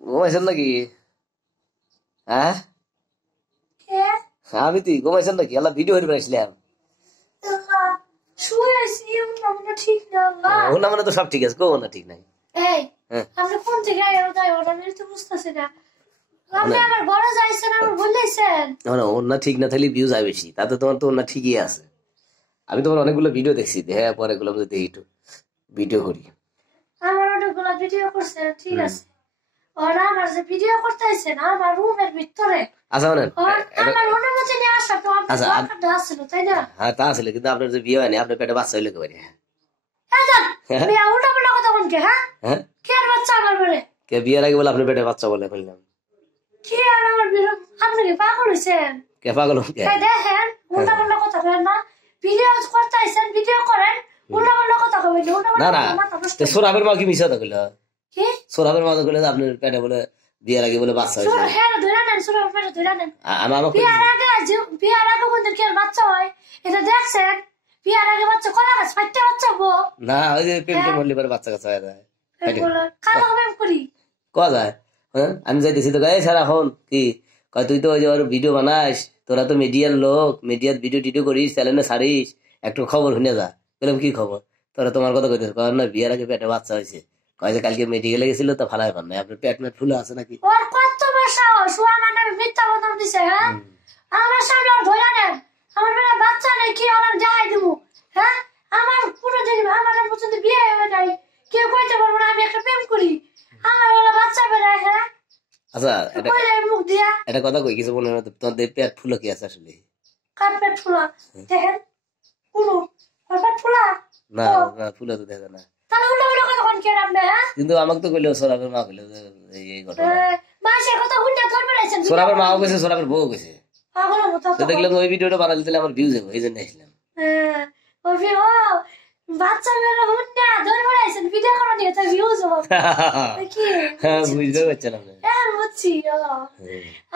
ঘুমাইছেন নাকি? হ্যাঁ আমি তুই ঘুমাইছেন নাকি? আল্লাহ ভিডিও করে বেড়াইছিলাম। না মানে তো সব ঠিক আছে, কোন না ঠিক নাই। ওনা ঠিক না থাকলে ভিউজ হয় বেশি, তাতে তোমার তো ওনা ঠিকই আছে। আমি তোমার অনেকগুলো ভিডিও দেখছি, হ্যাঁ পরে এগুলো দেখি একটু ভিডিও করি। আমার অনেকগুলো ভিডিও করছে, ঠিক আছে। ওরা আমার যে ভিডিও করতে আইছে না আমার রুমের ভিতরে, আচ্ছা মানে আমার অনুমতি নিয়ে আসা তো আমার দরকারটা আছিল, তাই না? হ্যাঁ তা ছিল, কিন্তু আপনার যে বিয়ে হয়নি, আপনার পেটে বাচ্চা হইলে কেবারে। বিয়া উল্টা পাল্টা কথা বলকে। হ্যাঁ কে আর বাচ্চা আমার বলে? কে বিয়ের আগে বলে আপনার পেটে বাচ্চা বলে ফেললাম? কি আর আমার বিয়ে? আপনি কি পাগল হইছেন? কে পাগল? দেখেন উল্টা পাল্টা কথা বলেন না। ভিডিও করতে আইছেন, ভিডিও করেন, উল্টা পাল্টা কথা কবেন না। না সোরাবের মা কি মিছা কথা কইলো? কি সোরাবের মা কইলো আপনার পেটে বলে বিয়ের আগে বলে বাচ্চা হইছে? হ্যাঁ ধরে নেন, সোরাবের পেটে ধরে নেন। বিয়ার আগে কোনদিন কি বাচ্চা হয় এটা দেখছেন? বিয়ার আগে বাচ্চা কলা গাছ ফাইটে বাচ্চা হবো না? ওই যে প্রেম করলে পরে বাচ্চা কাচ্চা হয়ে যায়। কালো প্রেম করি কোয়া যায়? হ্যাঁ আমি যাইতেছি তো গায়ে সারা এখন কি কয় তুই তো ওই যে ভিডিও বানাস, তোরা তো মিডিয়ার লোক, মিডিয়ার ভিডিও টিডিও করিস, চ্যানেলে ছাড়িস, একটু খবর শুনে যা। বললাম কি খবর? তোরা তোমার কথা কইতেছ? কয় না বিয়ের আগে পেটে বাচ্চা হয়েছে। কয় যে কালকে মেডিকেলে গেছিল তো ফালাই পান না, আপনার পেট মেট ফুলে আছে নাকি? ওর কত বড় সাহস, ও আমার নামে মিথ্যা কথা দিছে। হ্যাঁ আমার সামনে ওর ধরে নেন, আমার বেলা বাচ্চা নেই, কি ওর যাই দিব? হ্যাঁ আমার পুরো দিন আমার পর্যন্ত বিয়ে হয়ে নাই, কেউ কইতে পারবো না আমি একটা প্রেম করি। আমার বেলা বাচ্চা বেড়ায়। হ্যাঁ আচ্ছা মুখ দিয়া এটা কথা কই কিছু মনে হয় তোমাদের পেট ফুলো কি আছে আসলে? কার পেট ফুলা? দেখেন পুরো পেট ফুলা না না ফুলা তো দেখা না। তাহলে উল্টো উল্টো কথা কোন কে আপনি? হ্যাঁ কিন্তু আমাকে তো কইলো সোরাবের মা কইলো এই ঘটনা। মাসের কথা হুন্ডা ধর বেড়াইছেন। সোরাবের মাও কইছে, সোরাবের বউ কইছে। পাগল মতো তো দেখলাম ওই ভিডিওটা বানালে তাহলে আমার ভিউজ হবে, এইজন্য আসলাম। হ্যাঁ ও বাচ্চা মেয়েরা হুন্ডা ধর বেড়াইছেন, ভিডিও করে নিয়ে তো ভিউজ হবে কি? হ্যাঁ বুঝতে পারছেন আপনি? হ্যাঁ বুঝছি।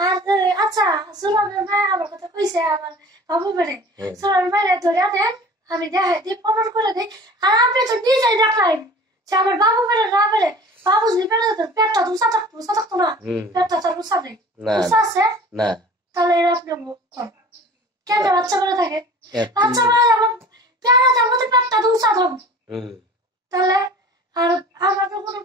আর আচ্ছা সোরাবের মা আমার কথা কইছে, আমার বাবু বেড়ে সোরাবের মায়ের ধরে আনেন, আমি দেখাই দিই, প্রমাণ করে দিই। আর আপনি তো নিজেই দেখলেন যে আমার বাবু বেড়ে না বেড়ে, বাবু যদি বেড়ে যেত পেটটা তো উঁচা থাকতো না, পেটটা তার উঁচা নেই, উঁচা আছে না, তাহলে এর আপনি কেন বাচ্চা বেড়ে থাকে? বাচ্চা বেড়ে আমার পেয়ারা তার মধ্যে পেটটা তো উঁচা থাকবে, তাহলে আর আমার তো কোনো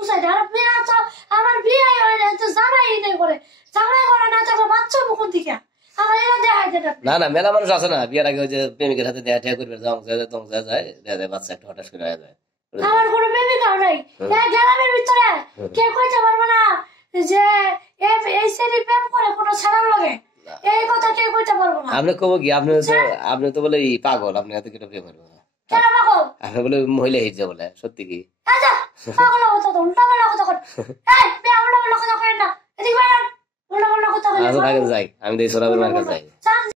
উঁচাই না। আর বিয়ে তো আমার বিয়ে হয় না, তো জামাই নেই করে, জামাই করে না তো বাচ্চা মুখুন দিকে আমার এরা দেখাই দেন। না না মেলা মানুষ আছে না বিয়ের আগে ওই যে প্রেমিকের হাতে দেয়া ঠেয়া করবে, যায় বাচ্চা একটা হঠাৎ করে হয়ে যায়। আমার কোনো প্রেমিকাও নাই গ্রামের ভিতরে, কেউ কইতে পারবো না যে এই শ্রেণী প্রেম করে কোনো ছাড়ার লাগে, এই কথা কেউ কইতে পারবো না। আপনি কব কি আপনি তো বলে পাগল, আপনি এত কেটে প্রেম করবো? কেন পাগল? আপনি বলে মহিলা হিজা বলে, সত্যি কি? পাগল কথা তো উল্টা পাল্টা কথা কর। এই বে উল্টা পাল্টা কথা করেন না, এদিকে বাইরে উল্টা পাল্টা কথা করেন। আচ্ছা থাকেন যাই, আমি দেই সোরাবের মার কাছে যাই।